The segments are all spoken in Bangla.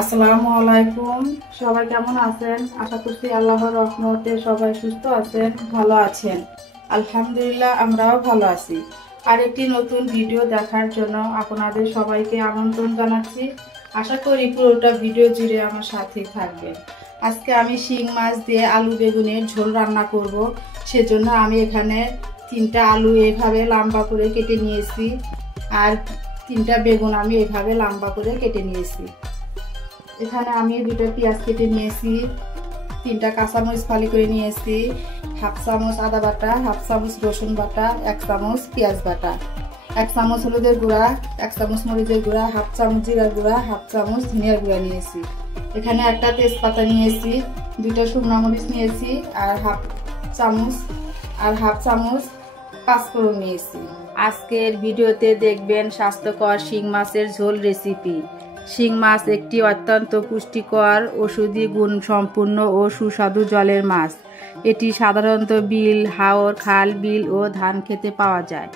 আসসালামু আলাইকুম। সবাই কেমন আছেন? আশা করছি আল্লাহর রহমতে সবাই সুস্থ আছেন, ভালো আছেন। আলহামদুলিল্লাহ, আমরাও ভালো আছি। আরেকটি নতুন ভিডিও দেখার জন্য আপনাদের সবাইকে আমন্ত্রণ জানাচ্ছি। আশা করি পুরোটা ভিডিও জুড়ে আমার সাথেই থাকবেন। আজকে আমি শিং মাছ দিয়ে আলু বেগুনের ঝোল রান্না করব। সেজন্য আমি এখানে 3টা আলু এভাবে লম্বা করে কেটে নিয়েছি, আর 3টা বেগুন আমি এভাবে লম্বা করে কেটে নিয়েছি। এখানে আমি 2টা পেঁয়াজ কেটে নিয়েছি, 3টা কাঁচামরিচ ফালি করে নিয়েছি, হাফ চামচ আদা বাটা, হাফ চামচ রসুন বাটা, 1 চামচ পেঁয়াজ বাটা, 1 চামচ হলুদের গুঁড়া, 1 চামচ মরিচের গুঁড়া, হাফ চামচ জিরার গুঁড়া, হাফ চামচ ধনিয়ার গুঁড়া নিয়েছি। এখানে একটা তেজপাতা নিয়েছি, 2টা শুকনো মরিচ নিয়েছি, আর হাফ চামচ পাঁচফোড়ন নিয়েছি। আজকের ভিডিওতে দেখবেন স্বাস্থ্যকর শিং মাছের ঝোল রেসিপি। শিং মাছ একটি অত্যন্ত পুষ্টিকর, ঔষধি গুণ সম্পন্ন ও সুস্বাদু জলের মাছ। এটি সাধারণত বিল, হাওর, খাল, বিল ও ধান খেতে পাওয়া যায়।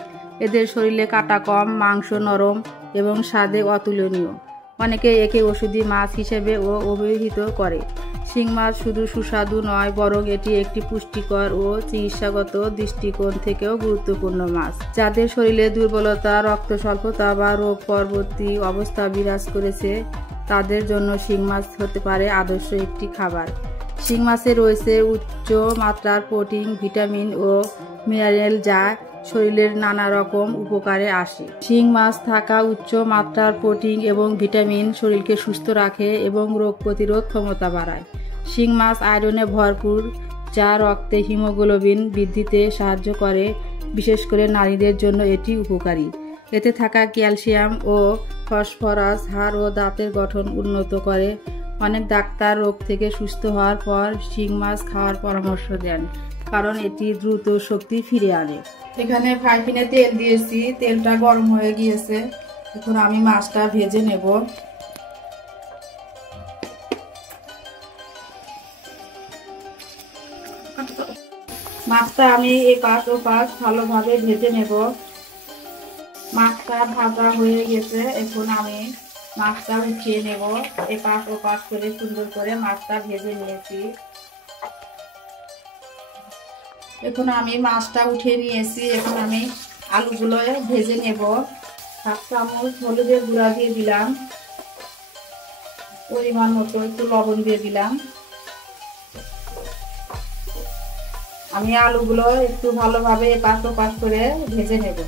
এদের শরীরে কাঁটা কম, মাংস নরম এবং স্বাদে অতুলনীয়। অনেকে একে ঔষধি মাছ হিসেবে অভিহিত করে। শিং মাছ শুধু সুস্বাদু নয়, বরং এটি একটি পুষ্টিকর ও চিকিৎসাগত দৃষ্টিকোণ থেকেও গুরুত্বপূর্ণ মাছ। যাদের শরীরে দুর্বলতা, রক্ত স্বল্পতা বা রোগ পরবর্তী অবস্থা বিরাজ করেছে, তাদের জন্য শিং মাছ হতে পারে আদর্শ একটি খাবার। শিং মাছে রয়েছে উচ্চ মাত্রার প্রোটিন, ভিটামিন ও মিনারেল, যা শরীরের নানা রকম উপকারে আসে। শিং মাছ থাকা উচ্চ মাত্রার প্রোটিন এবং ভিটামিন শরীরকে সুস্থ রাখে এবং রোগ প্রতিরোধ ক্ষমতা বাড়ায়। শিং মাছ আয়রনে ভরপুর, যা রক্তে হিমোগ্লোবিন বৃদ্ধিতে সাহায্য করে। বিশেষ করে নারীদের জন্য এটি উপকারী। এতে থাকা ক্যালসিয়াম ও ফসফরাস হাড় ও দাঁতের গঠন উন্নত করে। অনেক ডাক্তার রোগ থেকে সুস্থ হওয়ার পর শিং মাছ খাওয়ার পরামর্শ দেন, কারণ এটি দ্রুত শক্তি ফিরে আনে। এখানে ফ্রাই প্যানে তেল দিয়েছি, তেলটা গরম হয়ে গিয়েছে। এখন আমি মাছটা ভেজে নেব। মাছটা আমি এপাশ ওপাশ ভালোভাবে ভেজে নেব। মাছটা ভাজা হয়ে গেছে, এখন আমি মাছটা উঠিয়ে নেব। এপাশ ওপাশ করে সুন্দর করে মাছটা ভেজে নিয়েছি। এখন আমি মাছটা উঠিয়ে নিয়েছি। এখন আমি আলুগুলো ভেজে নেব। হাফ চামচ হলুদের গুঁড়া দিয়ে দিলাম, পরিমাণ মতো একটু লবণ দিয়ে দিলাম। আমি আলুগুলো একটু ভালোভাবে এপাশ ওপাশ করে ভেজে নেব।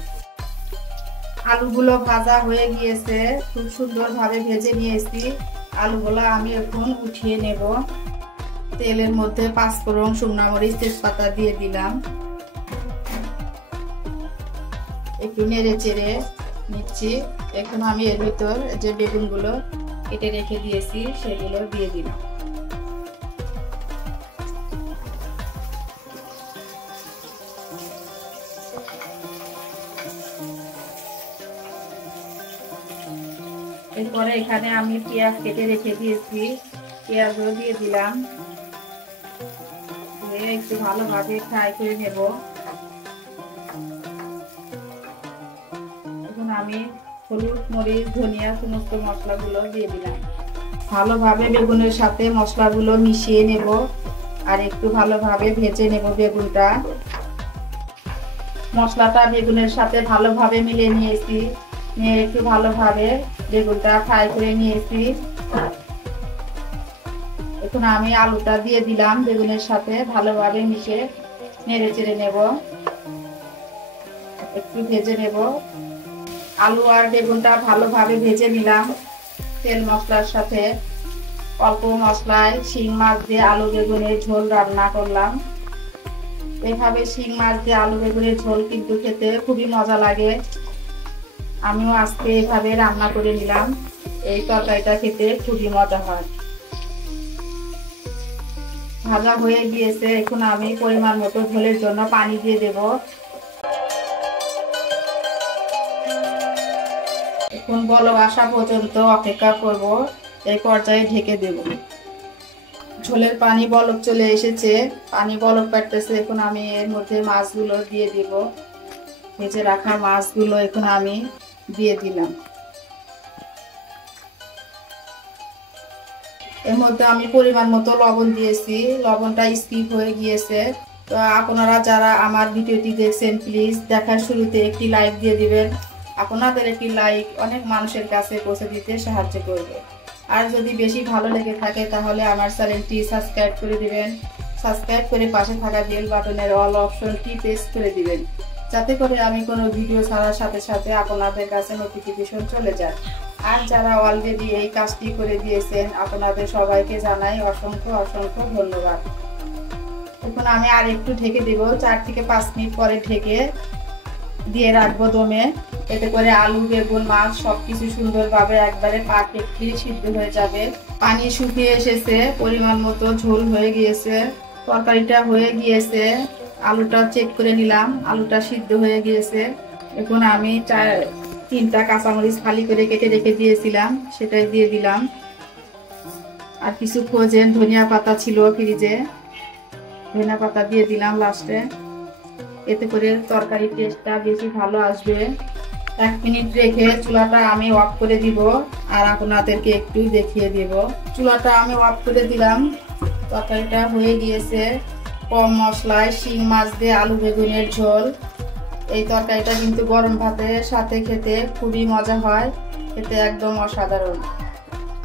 আলুগুলো ভাজা হয়ে গিয়েছে, খুব সুন্দরভাবে ভেজে নিয়েছি। আলুগুলো আমি এখন উঠিয়ে নেব। তেলের মধ্যে পাঁচফোড়ন, শুকনো মরিচ, তেজপাতা দিয়ে দিলাম। একটু নেড়ে চেড়ে নিচ্ছি। এখন আমি এর ভিতর যে বেগুনগুলো কেটে রেখে দিয়েছি সেগুলো দিয়ে দিলাম। এরপরে এখানে আমি পেঁয়াজ কেটে রেখে দিয়েছি, পেঁয়াজও দিয়ে দিলাম। একটু ভালোভাবে ফ্রাই করে নেব। এখন আমি হলুদ, মরিচ, ধনিয়া সমস্ত মশলাগুলো দিয়ে দিলাম। ভালোভাবে বেগুনের সাথে মশলাগুলো মিশিয়ে নেব আর একটু ভালোভাবে ভেজে নেব বেগুনটা। মশলাটা বেগুনের সাথে ভালোভাবে মিলিয়ে নিয়েছি, নিয়ে একটু ভালোভাবে বেগুনটা ফ্রাই করে নিয়েছি। এখন আমি আলুটা দিয়ে দিলাম, বেগুনের সাথে ভালোভাবে মিশে নেড়ে চেড়ে নেব, একটু ভেজে নেব। আলু আর বেগুনটা ভালোভাবে ভেজে নিলাম তেল মশলার সাথে। অল্প মশলায় শিং মাছ দিয়ে আলু বেগুনের ঝোল রান্না করলাম। এভাবে শিং মাছ দিয়ে আলু বেগুনের ঝোল কিন্তু খেতে খুবই মজা লাগে। আমিও আজকে এভাবে রান্না করে নিলাম। এই তরকারিটা খেতে খুবই মজা হয়। ভাজা হয়ে গিয়েছে, এখন আমি পরিমাণ মতো ঝোলের জন্য পানি দিয়ে দেব। এখন বলক আসা পর্যন্ত অপেক্ষা করব। এই পর্যায়ে ঢেকে দেব। ঝোলের পানি বলক চলে এসেছে, পানি বলক কাটতেছে। এখন আমি এর মধ্যে মাছগুলো দিয়ে দিব। ভেজে রাখা মাছগুলো এখন আমি দিয়ে দিলাম। এর মধ্যে আমি পরিমাণ মতো লবণ দিয়েছি, লবণটা স্কিপ হয়ে গিয়েছে। তো আপনারা যারা আমার ভিডিওটি দেখছেন প্লিজ দেখার শুরুতে একটি লাইক দিয়ে দিবেন। আপনাদের একটি লাইক অনেক মানুষের কাছে পৌঁছে দিতে সাহায্য করবে। আর যদি বেশি ভালো লেগে থাকে তাহলে আমার চ্যানেলটি সাবস্ক্রাইব করে দিবেন। সাবস্ক্রাইব করে পাশে থাকা বেল বাটনের অল অপশনটি প্রেস করে দিবেন, যাতে করে আমি কোনো ভিডিও ছাড়ার সাথে সাথে আপনাদের কাছে নোটিফিকেশন চলে যায়। আর যারা অলরেডি এই কাজটি করে দিয়েছেন আপনাদের সবাইকে জানাই অসংখ্য অসংখ্য ধন্যবাদ। এখন আমি আর একটু ঢেকে দেব, 4 থেকে 5 মিনিট পরে ঢেকে দিয়ে রাখবো দমে। এতে করে আলু, বেগুন, মাছ সবকিছু সুন্দরভাবে একবারে পারফেক্টলি সিদ্ধ হয়ে যাবে। পানি শুকিয়ে এসেছে, পরিমাণ মতো ঝোল হয়ে গিয়েছে, তরকারিটা হয়ে গিয়েছে। আলুটা চেক করে নিলাম, আলুটা সিদ্ধ হয়ে গিয়েছে। এখন আমি 3টা কাঁচামরিচ ফালি করে কেটে রেখে দিয়েছিলাম, সেটাই দিয়ে দিলাম। আর কিছু ফ্রোজেন ধনিয়া পাতা ছিল ফ্রিজে, ধনিয়া পাতা দিয়ে দিলাম লাস্টে। এতে করে তরকারির টেস্টটা বেশি ভালো আসবে। 1 মিনিট রেখে চুলাটা আমি অফ করে দিব আর আপনাদেরকে একটু দেখিয়ে দেব। চুলাটা আমি অফ করে দিলাম, তরকারিটা হয়ে গিয়েছে। কম মশলায় শিং মাছ দিয়ে আলু বেগুনের ঝোল। এই তরকারিটা কিন্তু গরম ভাতের সাথে খেতে খুবই মজা হয়, খেতে একদম অসাধারণ।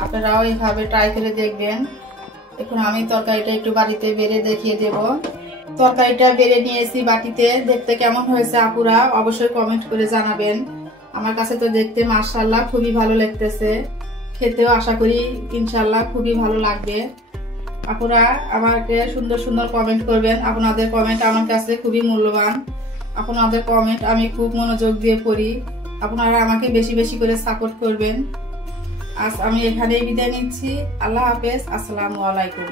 আপনারাও এইভাবে ট্রাই করে দেখবেন। এখন আমি তরকারিটা একটু বাড়িতে বেড়ে দেখিয়ে দেব। তরকারিটা বেড়ে নিয়েছি বাটিতে, দেখতে কেমন হয়েছে আপুরা অবশ্যই কমেন্ট করে জানাবেন। আমার কাছে তো দেখতে মাশাআল্লাহ খুবই ভালো লাগতেছে, খেতেও আশা করি ইনশাআল্লাহ খুবই ভালো লাগবে। আপুরা আমাকে সুন্দর সুন্দর কমেন্ট করবেন, আপনাদের কমেন্ট আমার কাছে খুবই মূল্যবান। আপনাদের কমেন্ট আমি খুব মনোযোগ দিয়ে পড়ি, আপনারা আমাকে বেশি বেশি করে সাপোর্ট করবেন। আজ আমি এখানেই বিদায় নিচ্ছি। আল্লাহ হাফেজ, আসসালামু আলাইকুম।